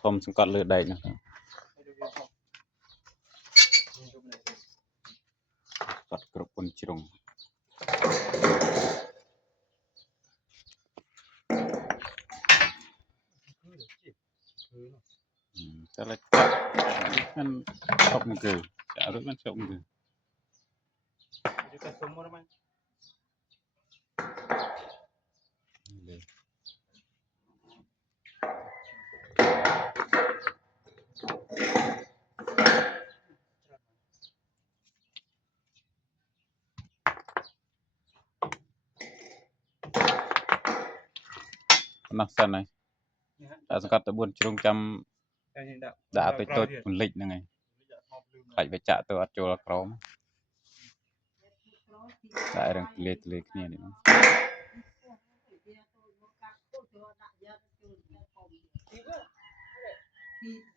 ធំសង្កត់លើដែកណាកត់គ្រប់គុនជ្រុងតែឡើយมันชอบมันคือจะรู้มันชอบมันคือนักสันไงแต่สกัดตะบุญชรุงจำด่าไปตัวมันเล็กยังไงใครไปจ่าตัวโจรกรอมได้เรื่องเล็กๆเนี่ยนี่